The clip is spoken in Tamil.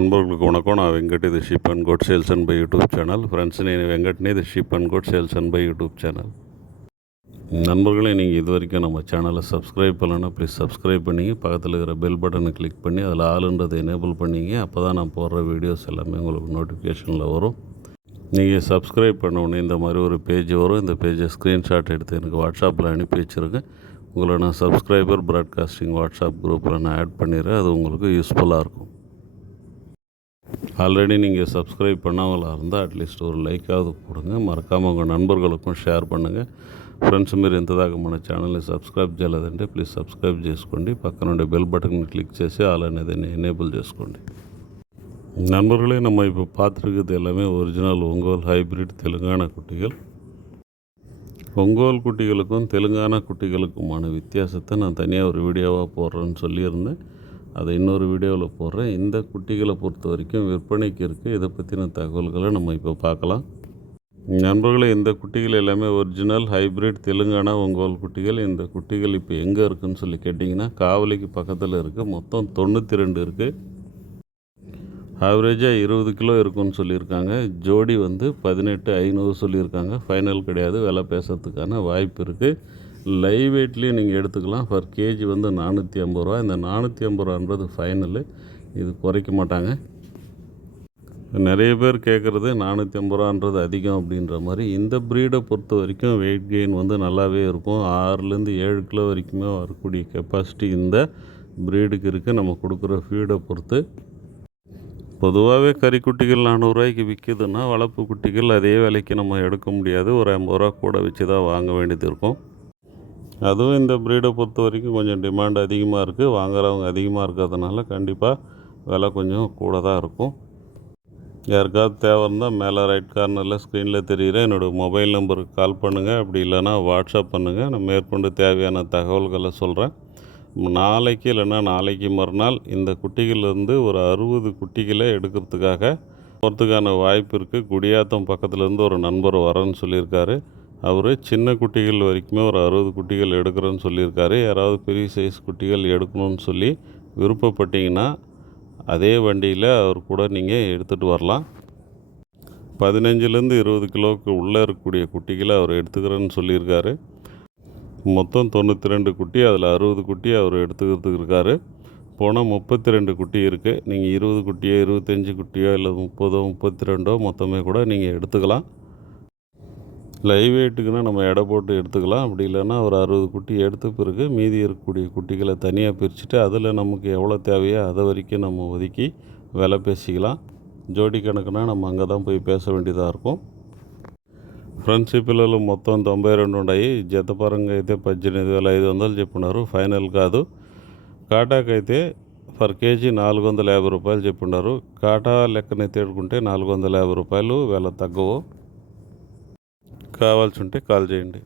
నన్బర్లకు వణకం నా వెంకట్ ఇది ship and goat sales and buy YouTube channel friends నేను வெங்கட்னே இது ship and goat sales and buy YouTube channel. நண்பர்களே, நீங்கள் இது வரைக்கும் நம்ம சேனலை சப்ஸ்கிரைப் பண்ணலன்னா ப்ளீஸ் சப்ஸ்கிரைப் பண்ணிங்க, பக்கத்தில் இருக்கிற பெல் பட்டனை கிளிக் பண்ணி அதில் ஆளுன்றதை எனேபிள் பண்ணிங்க. அப்போ தான் நான் போடுற வீடியோஸ் எல்லாமே உங்களுக்கு நோட்டிஃபிகேஷனில் வரும். நீங்கள் சப்ஸ்கிரைப் பண்ண உடனே இந்த மாதிரி ஒரு பேஜ் வரும். இந்த பேஜை ஸ்க்ரீன்ஷாட் எடுத்து எனக்கு வாட்ஸ்அப்பில் அனுப்பி வச்சுருங்க. உங்களை நான் சப்ஸ்கிரைபர் ப்ராட்காஸ்டிங் வாட்ஸ்அப் குரூப்பில் நான் ஆட் பண்ணிடுறேன். அது உங்களுக்கு யூஸ்ஃபுல்லாக இருக்கும். ஆல்ரெடி நீங்கள் சப்ஸ்கிரைப் பண்ணவங்களாக இருந்தால் அட்லீஸ்ட் ஒரு லைக்காவது கொடுங்க. மறக்காமல் உங்கள் నన్బర్களுக்கும் షేర్ பண்ணுங்கள். ఫ్రెండ్స్, మీరు ఇంతదాకా మన ఛానల్ని సబ్స్క్రైబ్ చేయలేదంటే ప్లీజ్ సబ్స్క్రైబ్ చేసుకోండి. పక్కన ఉండే బెల్ బటన్ క్లిక్ చేసి ఆల్ అనేది எனேபிள் చేసుకోండి. நண்பர்களே, நம்ம இப்போ பார்த்துருக்கிறது எல்லாமே ஒரிஜினல் ஒங்கோல் ஹைப்ரிட் தெலுங்கானா குட்டிகள். ஒங்கோல் குட்டிகளுக்கும் தெலுங்கானா குட்டிகளுக்குமான வித்தியாசத்தை நான் தனியாக ஒரு வீடியோவாக போடுறேன்னு சொல்லியிருந்தேன். அதை இன்னொரு வீடியோவில் போடுறேன். இந்த குட்டிகளை பொறுத்த வரைக்கும் விற்பனைக்கு இருக்குது. இதை பற்றின தகவல்களை நம்ம இப்போ பார்க்கலாம். நண்பர்களே, இந்த குட்டிகள் எல்லாமே ஒரிஜினல் ஹைப்ரிட் தெலுங்கானா ஒங்கோல் குட்டிகள். இந்த குட்டிகள் இப்போ எங்கே இருக்குதுன்னு சொல்லி கேட்டிங்கன்னா காவலிக்கு பக்கத்தில் இருக்குது. மொத்தம் 92 இருக்குது. ஆவரேஜாக 20 கிலோ இருக்குன்னு சொல்லியிருக்காங்க. ஜோடி 18,500 சொல்லியிருக்காங்க. ஃபைனல் கிடையாது, விலை பேசுறதுக்கான வாய்ப்பு இருக்குது. லைவ் வெயிட்லேயும் நீங்கள் எடுத்துக்கலாம். பர் கேஜி 450 ரூபா. இந்த 450 ரூபான்றது ஃபைனலு, இது குறைக்க மாட்டாங்க. நிறைய பேர் கேட்குறது 450 ரூபான்றது அதிகம் அப்படின்ற மாதிரி. இந்த ப்ரீடை பொறுத்த வரைக்கும் வெயிட் கெயின் நல்லாவே இருக்கும். 6லேருந்து 7 கிலோ வரைக்குமே வரக்கூடிய கெப்பாசிட்டி இந்த ப்ரீடுக்கு இருக்குது. நம்ம கொடுக்குற ஃபீடை பொறுத்து. பொதுவாகவே கறிக்குட்டிகள் 400 ரூபாய்க்கு விற்கிதுன்னா வளர்ப்பு குட்டிகள் அதே விலைக்கு நம்ம எடுக்க முடியாது. ஒரு 50 ரூபா கூட வச்சு தான் வாங்க வேண்டியது இருக்கும். அதுவும் இந்த ப்ரீடை பொறுத்த வரைக்கும் கொஞ்சம் டிமாண்ட் அதிகமாக இருக்குது. வாங்குறவங்க அதிகமாக இருக்கிறதுனால கண்டிப்பாக விலை கொஞ்சம் கூட தான் இருக்கும். யாருக்காவது தேவை இருந்தால் மேலே ரைட் கார்னரில் ஸ்க்ரீனில் தெரிகிற என்னோடய மொபைல் நம்பருக்கு கால் பண்ணுங்கள். அப்படி இல்லைனா வாட்ஸ்அப் பண்ணுங்கள். நான் மேற்கொண்டு தேவையான தகவல்களை சொல்கிறேன். நாளைக்கு இல்லைன்னா நாளைக்கு மறுநாள் இந்த குட்டிகளிலேருந்து ஒரு 60 குட்டிகளை எடுக்கிறதுக்காக போகிறதுக்கான வாய்ப்பு இருக்குது. குடியாத்தம் பக்கத்துலேருந்து ஒரு நண்பர் வரேன்னு சொல்லியிருக்காரு. அவர் சின்ன குட்டிகள் வரைக்குமே ஒரு 60 குட்டிகள் எடுக்கிறேன்னு சொல்லியிருக்காரு. யாராவது பெரிய சைஸ் குட்டிகள் எடுக்கணும்னு சொல்லி விருப்பப்பட்டீங்கன்னா அதே வண்டியில் அவர் கூட நீங்கள் எடுத்துகிட்டு வரலாம். 15லேருந்து 20 கிலோவுக்கு உள்ளே இருக்கக்கூடிய குட்டிகளை அவர் எடுத்துக்கிறேன்னு சொல்லியிருக்காரு. மொத்தம் 92 குட்டி, அதில் 60 குட்டி அவர் எடுத்துக்கிறதுக்கு இருக்கார். போனால் 32 குட்டி இருக்குது. நீங்கள் 20 குட்டியோ 25 குட்டியோ இல்லை 30 32 மொத்தமே கூட நீங்கள் எடுத்துக்கலாம். லைவ் வெயிட்டுக்குன்னா நம்ம எடை போட்டு எடுத்துக்கலாம். அப்படி இல்லைன்னா ஒரு 60 குட்டி எடுத்த பிறகு மீதி இருக்கக்கூடிய குட்டிகளை தனியாக பிரிச்சுட்டு அதில் நமக்கு எவ்வளோ தேவையோ அதை வரைக்கும் நம்ம ஒதுக்கி விலை பேசிக்கலாம். జోడీ కనుకనా நம்ம அங்கே தான் போய் பேச వేண்டிయதாக இருக்கும். ఫ్రెండ్స్, ఈ పిల్లలు మొత్తం 92 ఉన్నాయి. జత పరంగా అయితే 18,500 చెప్పున్నారు. ఫైనల్ కాదు. కాటాకైతే పర్ కేజీ 450 రూపాయలు చెప్పున్నారు. కాటా లెక్కనైతే ఎడుకుంటే 450 రూపాయలు, వేల తగ్గవు. కావాల్సి ఉంటే కాల్ చేయండి.